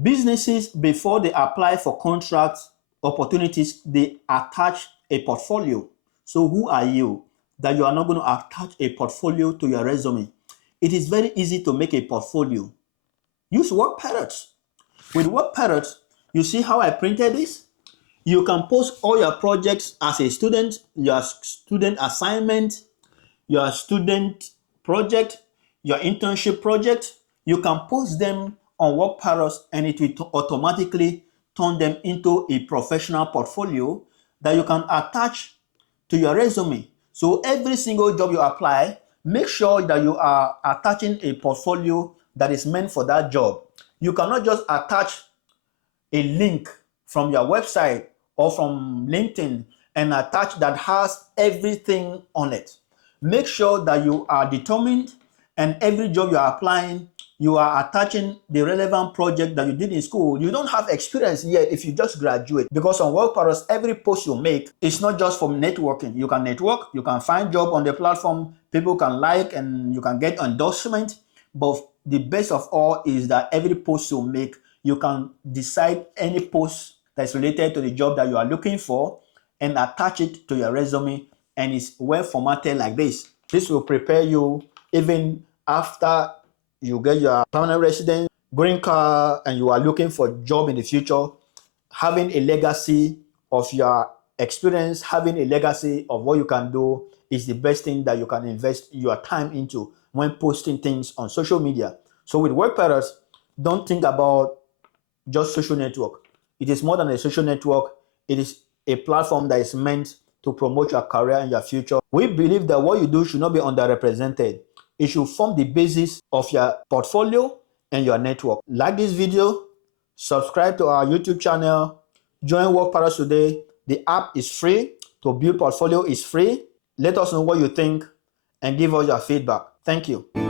Businesses, before they apply for contract opportunities, they attach a portfolio. So who are you that you are not going to attach a portfolio to your resume? It is very easy to make a portfolio. Use WorkParrots. With WorkParrots, you see how I printed this? You can post all your projects as a student, your student assignment, your student project, your internship project. You can post them on WorkParrots and it will automatically turn them into a professional portfolio that you can attach to your resume. So every single job you apply, make sure that you are attaching a portfolio that is meant for that job. You cannot just attach a link from your website or from LinkedIn and attach that has everything on it. Make sure that you are determined and every job you are applying, you are attaching the relevant project that you did in school. You don't have experience yet if you just graduate, because on WorkParrots, every post you make is not just for networking. You can network, you can find job on the platform, people can like, and you can get endorsement. But the best of all is that every post you make, you can decide any post that's related to the job that you are looking for and attach it to your resume, and it's well formatted like this. This will prepare you even after you get your permanent residence, green card, and you are looking for a job in the future. Having a legacy of your experience, having a legacy of what you can do is the best thing that you can invest your time into when posting things on social media. So with WorkParrots, don't think about just social network. It is more than a social network. It is a platform that is meant to promote your career and your future. We believe that what you do should not be underrepresented. It should form the basis of your portfolio and your network. Like this video, subscribe to our YouTube channel, join WorkParrots today. The app is free. To build portfolio is free. Let us know what you think and give us your feedback. Thank you.